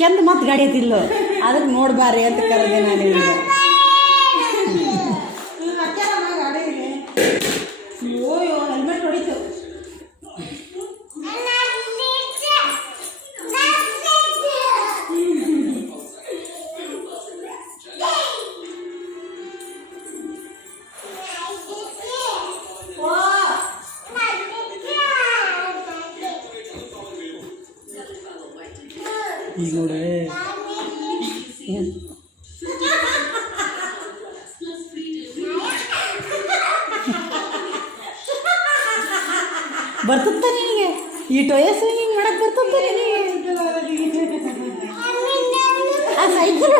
ಕೆಂದು ಮತ್ತೆ ಗಾಡಿ ಐತಿಲ್ಲ ಅದಕ್ಕೆ ನೋಡ್ಬಾರಿ ಅಂತ ಕರೆದೆ ನಾನು ನಿಮಗೆ. ಹೆಲ್ಮೆಟ್ ಹೊಡಿತು. ಈಗ ನೋಡ್ರಿ ಬರ್ತತ್ತ ನಿನಗೆ ಈ ಟೊಯಸ್ ಹಿಂಗೆ ಮಾಡಕ್ಕೆ ಬರ್ತತ್ತ ನಿನಗೆ. ಆ ಸೈಕಲ್